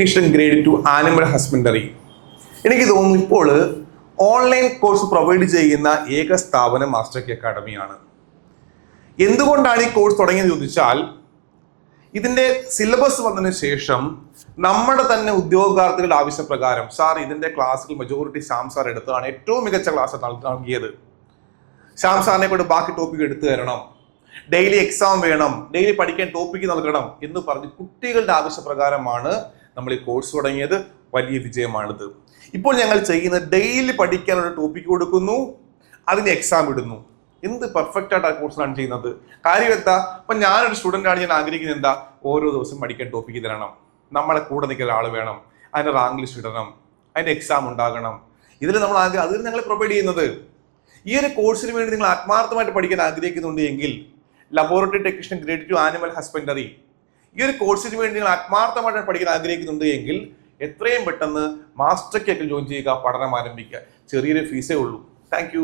Technician grade two animal husbandry എനിക്ക് തോന്നുന്നു ഇപ്പോൾ ഓൺലൈൻ കോഴ്സ് പ്രൊവൈഡ് ചെയ്യുന്ന ഏക സ്ഥാപനം മാസ്റ്റർ കെ അക്കാഡമിയാണ് എന്തുകൊണ്ടാണ് ഈ കോഴ്സ് തുടങ്ങിയത് ചോദിച്ചാൽ ഇതിന്റെ സിലബസ് വന്നതിന് ശേഷം നമ്മുടെ തന്നെ ഉദ്യോഗാർത്ഥികളുടെ ആവശ്യപ്രകാരം സാർ ഇതിന്റെ ക്ലാസ്സിൽ മെജോറിറ്റി ശ്യാം സാർ എടുത്തതാണ് ഏറ്റവും മികച്ച ക്ലാസ് നൽകിയത്. ശ്യാം സാറിനെ കൊണ്ട് ബാക്കി ടോപ്പിക് എടുത്തു തരണം. ഡെയിലി എക്സാം വേണം. ഡെയിലി പഠിക്കാൻ ടോപ്പിക്ക് നൽകണം എന്ന് പറഞ്ഞ് കുട്ടികളുടെ ആവശ്യപ്രകാരമാണ് നമ്മൾ ഈ കോഴ്സ് തുടങ്ങിയത് വലിയ വിജയമാണിത്. ഇപ്പോൾ ഞങ്ങൾ ചെയ്യുന്ന ഡെയിലി പഠിക്കാനുള്ള ടോപ്പിക്ക് കൊടുക്കുന്നു. അതിന് എക്സാം ഇടുന്നു. എന്ത് പെർഫെക്റ്റ് ആയിട്ട് ആ കോഴ്സ് റൺ ചെയ്യുന്നത്? കാര്യം എന്താ? ഇപ്പൊ ഞാനൊരു സ്റ്റുഡന്റ് ആണ് ഞാൻ ആഗ്രഹിക്കുന്നത് എന്താ? ഓരോ ദിവസം പഠിക്കാൻ ടോപ്പിക്ക് തരണം നമ്മളെ കൂടെ നിൽക്കുന്ന ആൾ വേണം. അതിന്റെ റാങ്ക് ലിസ്റ്റ് ഇടണം. അതിന്റെ എക്സാം ഉണ്ടാകണം. ഇതിൽ നമ്മൾ ആഗ്രഹം അതിൽ ഞങ്ങൾ പ്രൊവൈഡ് ചെയ്യുന്നത്. ഈ ഒരു കോഴ്സിന് വേണ്ടി നിങ്ങൾ ആത്മാർത്ഥമായിട്ട് പഠിക്കാൻ ആഗ്രഹിക്കുന്നുണ്ട് എങ്കിൽ laboratory technician grade two animal husbandry ഈ ഒരു കോഴ്സിന് വേണ്ടി നിങ്ങൾ ആത്മാർത്ഥമായിട്ട് പഠിക്കാൻ ആഗ്രഹിക്കുന്നുണ്ട് എങ്കിൽ എത്രയും പെട്ടെന്ന് മാസ്റ്റർ കേക്കിൽ ജോയിൻ ചെയ്യുക പഠനം ആരംഭിക്കുക. ചെറിയൊരു ഫീസേ ഉള്ളൂ. താങ്ക്